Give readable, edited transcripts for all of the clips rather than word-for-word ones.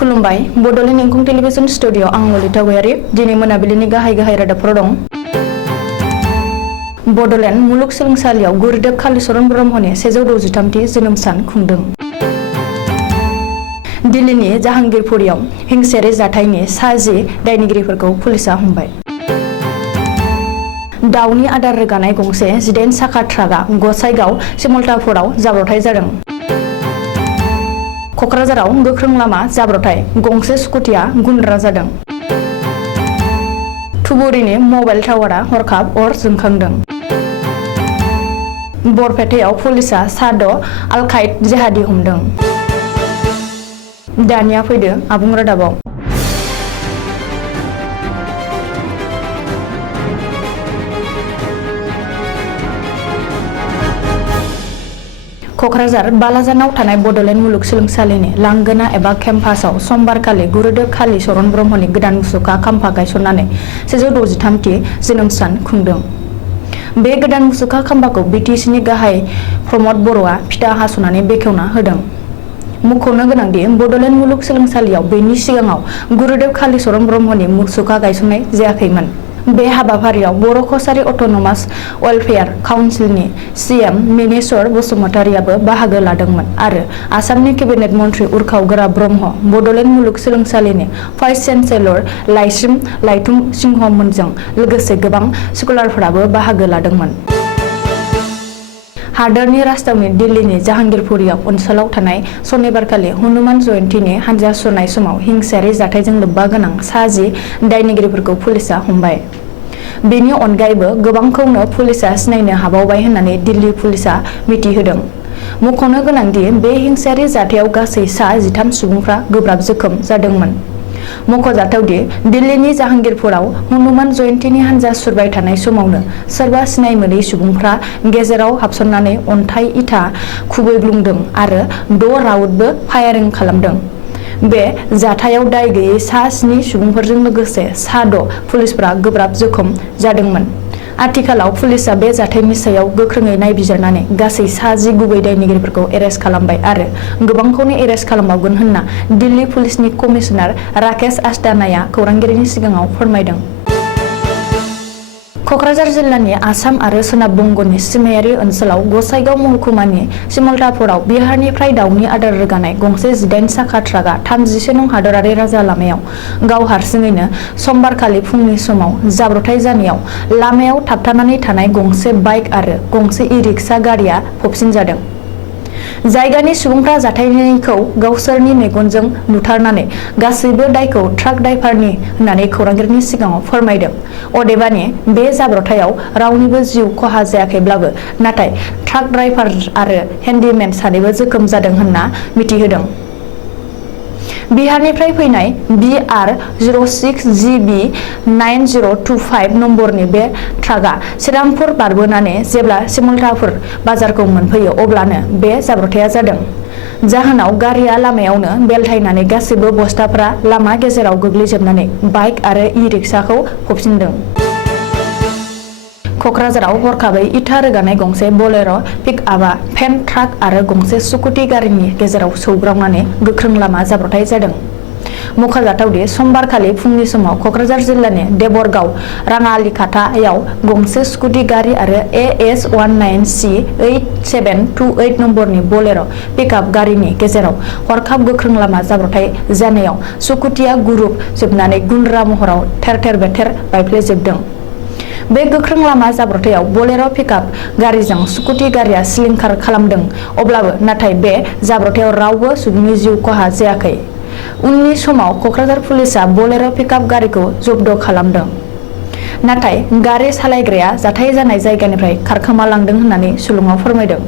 खुलुमबाय Bodoland इंखं television studio आं ललिता गयारि दिनै मोनाबिलिनि गाहाय रादाबफोर दं। बड'लेण्ड मुलुगसोलोंसालियाव गुरुदेव कालीचरण ब्रह्मनि 163थि जोनोम सान खुंदों। दिल्लीनि जाहांगीरपुरियाव हिंसायारि जाथायनि सा 10 दायनिगिरिफोरखौ पुलिसआ हमबाय। दाउनि आदार रोगानाय गंसे 18 साखा ट्राकआ गसाइगाव सिमलतापुराव जाब्रबथाय जादों। क'क्राझाराव गोख्रों लामा जाब्रबथाय गंसे स्कुटिया गुन्द्रा जादों। धुबुरीनि मबाइल टावारा हरखाब अर जोंखांदों। बरपेटायाव पुलिसआ सा 6 आल-कायदा जिहादी हमदों। दानिया फैदो आबुं रादाबाव। क'क्राझार बालाजानाव थानाय बड'लेण्ड मुलुगसोलोंसालिनि लांगोना एबा केम्पासआव समबारखालि गुरुदेव कालीचरण ब्रह्मनि गोदान मुसुखा खाम्फा गायसननानै 163थि जोनोम सान खुंदों। बे गोदान मुसुखा खाम्फाखौ बिटिसिनि गाहाय प्रमद बर'आ फिथा हास'नानै बेखेवना होदों। मुंख'नो गोनांदि बड'लेण्ड मुलुगसोलोंसालियाव बेनि सिगाङाव गुरुदेव कालीचरण ब्रह्मनि मुसुखा गायसननाय जायाखैमोन। बे हाबाफारियाव बर' कछारी अट'नमास वेलफेयार काउन्सिलनि CM मिनेश्वर बसुमतारियाबो बाहागो लादोंमोन आरो आसामनि केबिनेट मन्थ्रि उर्खाव गोरा ब्रह्म, बड'लेण्ड मुलुगसोलोंसालिनि भाइस चेन्सेलर लाइस्रिम लाइथुम सिंहमोनजों लोगोसे गोबां स्कलारफोराबो बाहागो लादोंमोन। हादोरनि राजधानी दिल्लीनि जाहांगीरपुरियाव ओनसोलाव थानाय सनिबारखालि हनुमान जयन्तीनि हानजा सुरनाय समाव हिंसायारि जाथायजों लोब्बा गोनां सा 10 दायनिगिरिफोरखौ पुलिसआ हमबाय। बेनि अनगायैबो गोबांखौनो पुलिसआ सिनायनो हाबावबाय होननानै दिल्ली पुलिसआ मिथिहोदों। मुंख'नो गोनांदि बे हिंसायारि जाथायाव गासै सा 13 सुबुंफ्रा गोब्राब जोखोम जादोंमोन। मख'जाथावदि दिल्लीनि जाहांगीरपुराव हनुमान जयन्तीनि हानजा सुरबाय थानाय समावनो सोरबा सिनाय मोनै सुबुंफ्रा गेजेराव हाबसननानै अन्थाइ इथा खुबैग्लुंदों आरो 6 राउन्डबो फायारिं खालामदों। बे जाथायाव दाय गैयै सा 7 सुबुंफोरजों लोगोसे सा 6 पुलिसफ्रा गोब्राब जोखोम जादोंमोन। आथिखालाव पुलिसआ बे जाथायनि सायाव गोख्रोङै नायबिजिरनानै गासै सा 10 गुबै दायनिगिरिफोरखौ एरेस्ट खालामबाय आरो गोबांखौनो एरेस्ट खालामबावगोन होनना दिल्ली पुलिसनि कमिशनार राकेश आस्थानाया खौरांगिरिनि सिगाङाव फोरमायदों। क'क्राझार जिल्लानि आसाम आरो सोनाब बंग'नि सिमायारि ओनसोलाव गसाइगाव महकुमानि सिमलतापुराव बिहारनिफ्राय दाउनि आदार रोगानाय गंसे 18 साखा ट्राकआ 31 नं हादरारि राजा लामायाव गाव हारसिङैनो समबारखालि फुंनि समाव जाब्रबथाय जानायाव लामायाव थाबथानानै थानाय गंसे बाइक आरो गंसे इ-रिक्सा गारिया फबसिनजादों। जायगानि सुबुंफ्रा जाथायखौ गावसोरनि मेगनजों नुथारनानै गासैबो दायखौ ट्राक ड्राइभारनि होननानै खौरांगिरिनि सिगाङाव फोरमायदों। अदेबानि बे जाब्रबथायाव रावनिबो जिउ खहा जायाखैब्लाबो नाथाय ट्राक ड्राइभार आरो हेन्डिमेन सानैबो जोखोम जादों होनना मिथिहोदों। बिहारनिफ्राय फैनाय BR 06GB 9025 नम्बरनि बे ट्राकआ श्रीरामपुर बारबोनानै जेब्ला सिमलतापुर बाजारखौ मोनफैयो अब्लानो बे जाब्रबथाया जादों। जाहोनाव गारिया लामायावनो बेलथायनानै गासैबो बस्ताफ्रा लामा गेजेराव गोग्लैजोबनानै बाइक आरो इ-रिक्साखौ फबसिनदों। क'क्राझाराव हरखाबै इथा रोगानाय गंसे बलेर' पिकआपआ फेन ट्राक आरो गंसे स्कुटि गारिनि गेजेराव सौग्रावनानै गोख्रों लामा जाब्रबथाय जादों। मख'जाथावदि समबारखालि फुंनि समाव क'क्राझार जिल्लानि देबरगाव राङालिखाथायाव गंसे स्कुटि गारि आरो AS 19C 8728 नम्बरनि बलेर' पिकआप गारिनि गेजेराव हरखाब गोख्रों लामा जाब्रबथाय जानायाव स्कुटिया गुरुब जोबनानै गुन्द्रा महराव थेर बेथेर बायफ्लेजोबदों। बे गोख्रों लामा जाब्रबथायाव बलेर' पिकआप गारिजों स्कुटि गारिया सिलिंखार खालामदों अब्लाबो नाथाय बे जाब्रबथायाव रावबो सुबुंनि जिउ खहा जायाखै। उननि समाव क'क्राझार पुलिसआ बलेर' पिकआप गारिखौ जब्द खालामदों। नाथाय गारि सालायग्राया जाथाय जानाय जायगानिफ्राय खारखोमालांदों होननानै सुलुङाव फोरमायदों।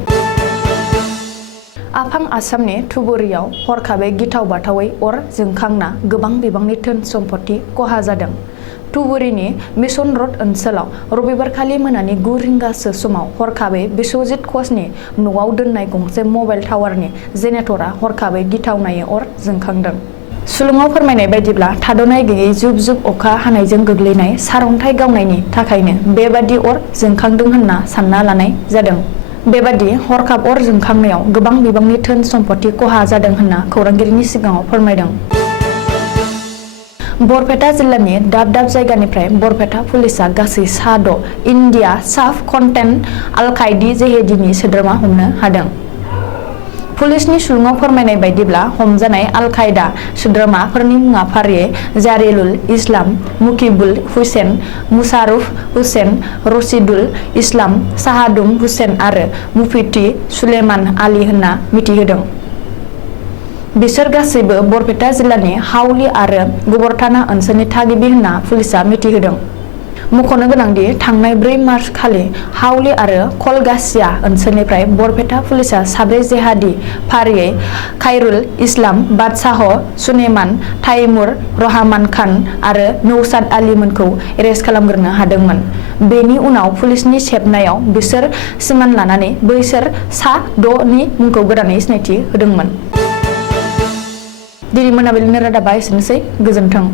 आफां आसामनि धुबुरीयाव हरखाबै गिथाव बाथावै अर जोंखांना गोबां बिबांनि धोन सम्पति खहा जादों। धुबुरीनि मिशन र'ड ओनसोलाव रबिबारखालि मोनानि 9 रिंगासो समाव हरखाबै बिश्वजित कचनि न'आव दोननाय गंसे मबाइल टावारनि जेनेरेटरआ हरखाबै गिथावनायै अर जोंखांदों। सुलुङाव फोरमायनाय बायदिब्ला थाद'नाय गैयै जुब जुब अखा हानायजों गोग्लैनाय सारअन्थाइ गावनायनि थाखायनो बेबादि अर जोंखांदों होनना सानना लानाय जादों। बेबादि हरखाब अर जोंखांनायाव गोबां बिबांनि धोन सम्पति खहा जादों होनना खौरांगिरिनि सिगाङाव फोरमायदों। बरपेटा जिल्लानि दाब दाब जायगानिफ्राय बरपेटा पुलिसा गासै सा 6 इन्डिया साफ कन्टेन्ट आल-कायदी जेहेदिनि सोद्रोमा हमनो हादों। पुलिसनि सुलुङाव फोरमायनाय बायदिब्ला हमजानाय आल-कायदा सोद्रोमाफोरनि मुङा फारियै जारिलुल इस्लाम, मुकिबुल हुसैन, मुशारफ हुसैन, रशिदुल इस्लाम, साहादुम हुसैन आरो मुफ्ती सुलेमान आली होनना मिथिहोदों। बिसोर गासैबो बरपेटा जिल्लानि हाउली आरो गबरथाना ओनसोलनि थागिबि होनना पुलिसा मिथिहोदों। मख'नो गोनांदि थांनाय 4 मार्च खालि हाउली आरो कलगासिया ओनसोलनिफ्राय बरपेटा पुलिसा 4 जेहादी फारियै खायरुल इस्लाम, बादशाह सुलेमान, ताइमुर रहमान खान आरो नौशाद आली मोनखौ एरेस्ट खालामग्रोनो हादोंमोन। बेनि उनाव पुलिसनि सेबनायाव बिसोर सिमान लानानै बैसोर सा 6 नि मुंखौ गोदानै सिनायथि होदोंमोन। दिनै मोनाबिलिनि रादाबा एसेनोसै। गोजोन्थों।